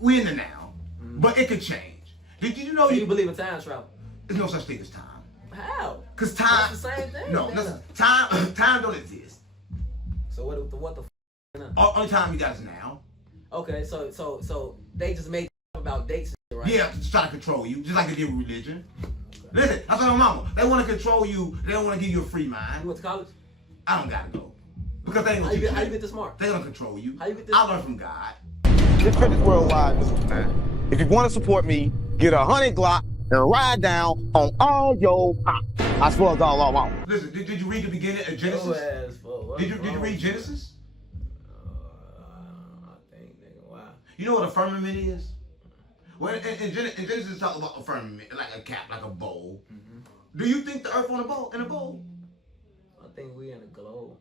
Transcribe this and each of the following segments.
we're in the now, but it could change. Did you know? So you believe in time travel? There's no such thing as time. How? Cause time. That's the same thing. No, listen, time don't exist. So what the Only time you got is now. Okay, so they just make about dates and shit, right? Yeah, to try to control you, just like they did with religion. Okay. Listen, I told my mama, they want to control you. They don't want to give you a free mind. You went to college? I don't gotta go because they ain't How gonna you get this smart? They gonna control you. How you get this? I learned from God. This Fitness Worldwide News, man. If you want to support me, get 100 Glock and ride down on all your pop. I swear it's all I want. Listen, did you read the beginning of Genesis? Did you read Genesis? I think, nigga, wow. You know what a firmament is? Well, in Genesis, talk about a firmament, like a cap, like a bowl. Mm-hmm. Do you think the earth on a bowl? In a bowl? I think we in a globe.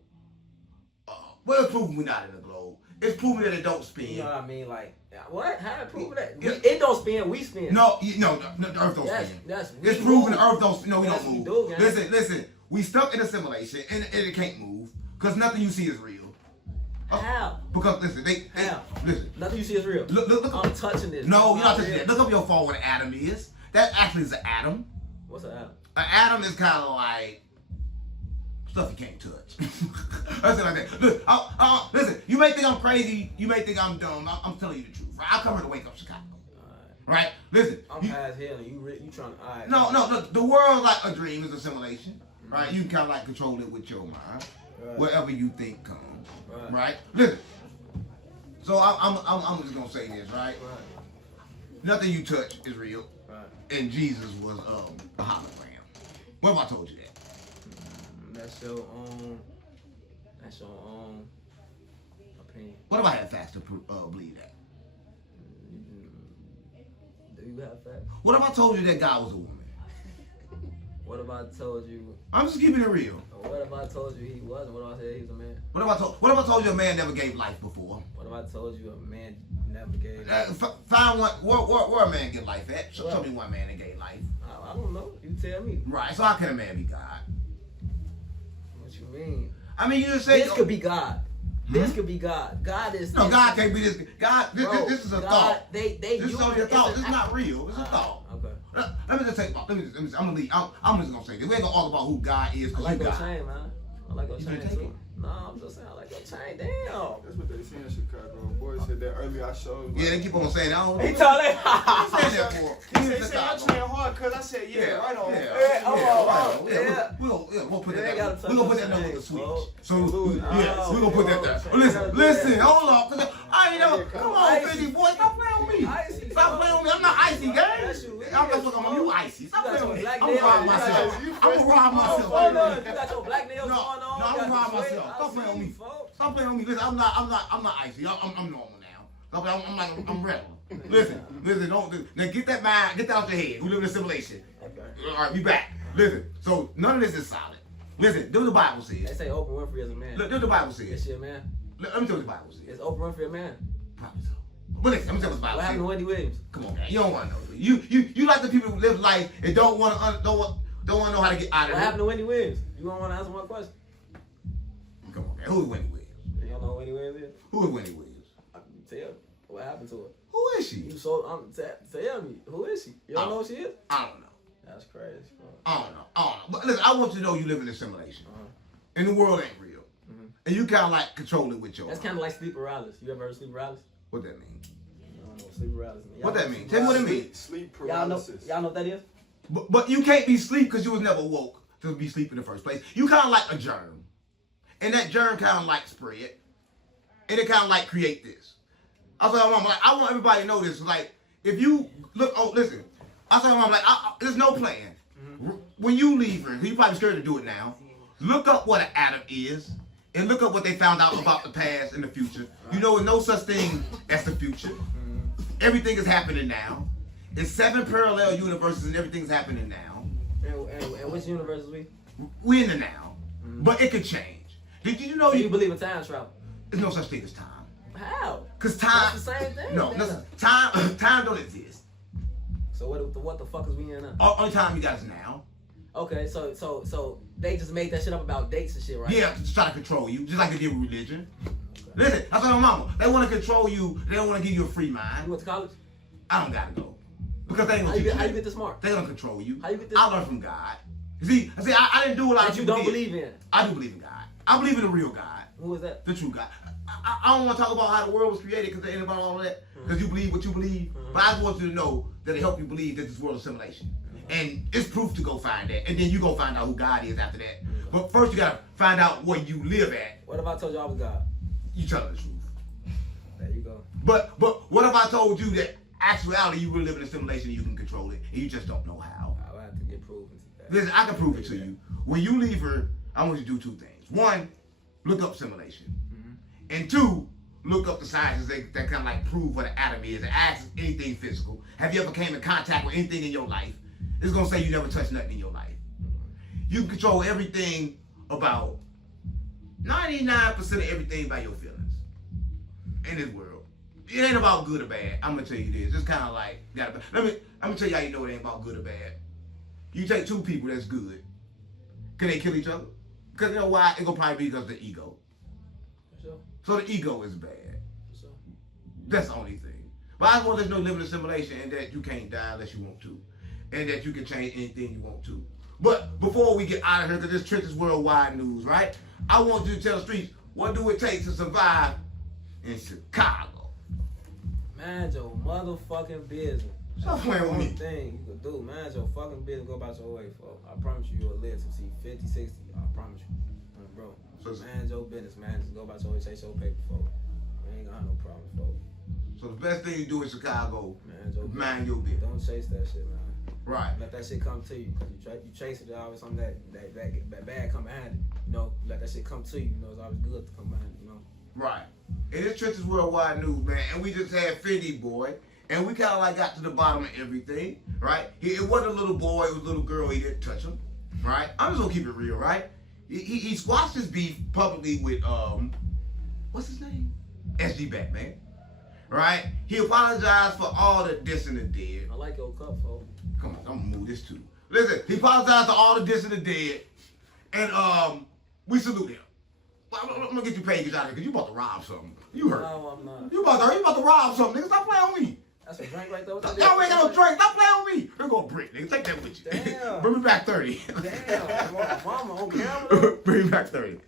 Well, it's proven we're not in a globe. It's proven that it don't spin. You know what I mean? Like, what? How to prove that? Yeah. It don't spin. We spin. No, the earth don't spin. It's proven the earth don't spin. No, we don't move. Listen. We stuck in a simulation, and it can't move because nothing you see is real. How? Because listen, listen. Nothing you see is real. Look I'm touching this. No, you're not touching that. Look up your phone what an atom is. That actually is an atom. What's an atom? An atom is kind of like stuff you can't touch. Something like that. Look, listen. You may think I'm crazy. You may think I'm dumb. I'm telling you the truth. Right? I come here to wake up Chicago. Right? Listen. I'm high as hell, and you trying to. Right. No. The world like a dream is a simulation. Right? You can kind of like control it with your mind. Right. Whatever you think comes. Right? Listen. So I'm just gonna say this, right? Nothing you touch is real. Right. And Jesus was a hologram. What if I told you that? That's your own opinion. What if I had facts to believe that? Do you have facts? What if I told you that God was a woman? What if I told you? I'm just keeping it real. What if I told you he wasn't? What if I said he was a man? What if I told you a man never gave life before? What if I told you a man never gave life? Find one where a man get life at. Show me one man that gave life. I don't know. You tell me. Right. So how can a man be God? What you mean? I mean, you just say this could be God. This could be God. God is. No, God can't be this. God. This is a thought. This is only a thought. This is not real. It's a thought. Okay. Let me just say. I'm gonna leave. I'm just gonna say this. We ain't gonna talk about who God is because I like you your God. chain, man. I like your chain too. No, I'm just saying I like your chain. Damn. That's what they say in Chicago. Boy said that earlier. I showed. Yeah, they keep on saying that. He told it. He said that for. He said I train hard because I said right on. We'll put that down. We're gonna put that down with the switch. So yeah, we're gonna put that down. Listen, hold on. I ain't know. Come on, Fyndee boy, stop playing with me. Stop playing with me. I'm not icy, gang. I'm not looking on you icy. Stop playing with me. I'm gonna rob myself. I'm gonna rob myself. Hold on, you got your black nails going on. No, I'm gonna rob myself. Stop playing with me. Stop playing with me. Listen, I'm not icy. I'm normal now. I'm regular. Listen, don't now get that out your head. We live in a simulation. Okay. All right, we back. Listen, so none of this is solid. Listen, do what the Bible says. They say Oprah Winfrey is a man. Look, do what the Bible says. Is she a man? Let me tell you what the Bible says. Is Oprah Winfrey a man? Probably so. But listen, let me tell you what the Bible says. What happened to Wendy Williams? Come on, man. You don't want to know. You like the people who live life and don't want to know how to get out of it. What happened to Wendy Williams? You don't want to answer one question? Come on, man. Who is Wendy Williams? You don't know who Wendy Williams is? Who is Wendy Williams? I can tell. What happened to her? Who is she? You so tell me. Who is she? You don't know who she is? I don't know. That's crazy, bro. I don't know. But listen, I want you to know you live in a simulation. And the world ain't real. And you kind of like control it with your That's kind of like sleep paralysis. You ever heard of sleep paralysis? What that mean? I don't know what sleep paralysis means. What that mean? Tell me what it means. Sleep paralysis. Y'all know what that is? But you can't be asleep because you was never woke to be asleep in the first place. You kind of like a germ. And that germ kind of like spread. And it kind of like create this. I was like, Mom, I want everybody to know this. Like, if you look, listen. I was like, Mom, there's no plan. When you leave her, you probably scared to do it now. Look up what an atom is. And look up what they found out about the past and the future. You know, there's no such thing as the future. Everything is happening now. It's 7 parallel universes and everything's happening now. And which universe is we? We're in the now. But it could change. Did you know you believe in time travel? There's no such thing as time. How? Because time. That's the same thing. No, listen. Time don't exist. So what the fuck is we in now? Only time you got is now. Okay, so they just made that shit up about dates and shit, right? Yeah, to try to control you, just like they did with religion. Listen, I told my mama, they want to control you. They don't want to give you a free You mind. went to college? I don't gotta go because they ain't How gonna you teach get, how you you. get this smart? They gonna control you. How you get this? I learned from God. See, I didn't do a lot That of you people don't did. believe in. I do believe in God. I believe in the real God, Who is that? the true God. I don't want to talk about how the world was created because it ain't about all of that. Because you believe what you believe. But I just want you to know that it help you believe that this world is simulation. And it's proof to go find that. And then you go find out who God is after that. But first you gotta find out where you live at. What if I told you I was God? You telling the truth. There you go. But what if I told you that actuality you really live in a simulation and you can control it and you just don't know how? I would have to get proven to that. Listen, I can prove it to you. When you leave her, I want you to do two things. One, look up simulation. And two, look up the sciences that kind of like prove what an atom is and ask anything physical. Have you ever came in contact with anything in your life? It's gonna say you never touched nothing in your life. You can control everything about 99% of everything by your feelings in this world. It ain't about good or bad. I'm gonna tell you this. It's kind of like I'm gonna tell you how you know it ain't about good or bad. You take two people that's good. Can they kill each other? Because you know why? It's gonna probably be because of the ego. For sure. So the ego is bad. For sure. That's the only thing. But I just want to let you know live in a simulation and that you can't die unless you want to. And that you can change anything you want to. But before we get out of here, because this Trench is worldwide news, right? I want you to tell the streets, what do it take to survive in Chicago? Mind your motherfucking business. Stop playing with me. One thing you can do, mind your fucking business, go about your way, folks. I promise you, you'll live to see 50, 60. I promise you. Bro, So- mind your business, man. Just go about your way, chase your paper, folks. We ain't gonna have no problems, folks. So the best thing you do in Chicago, Mind mind your your business. business. Don't chase that shit, man. Right. Let that shit come to you. Cause you chase it, always something that bad come behind it. You know, let that shit come to you. You know, it's always good to come behind it, you know. Right. And this Trench is worldwide news, man. And we just had Fyndee boy. And we kind of like got to the bottom of everything, right? It wasn't a little boy, it was a little girl. He didn't touch him, right? I'm just gonna keep it real, right? He squashed his beef publicly with, what's his name? SG Batman, right? He apologized for all the diss and the dead. I like your cup, folks. Come on, I'm gonna move this too. Listen, he apologized to all the diss and the dead. And we salute him. I'm gonna get you paid out of here because you about to rob something. You heard. No, I'm not. You about to rob something, nigga. Stop playing on me. That's a drink right there. What Y'all ain't got no drink. Stop playing on me. Here go a brick, nigga. Take that with you. Damn. Bring me back 30. Damn, mama on camera. Bring me back 30.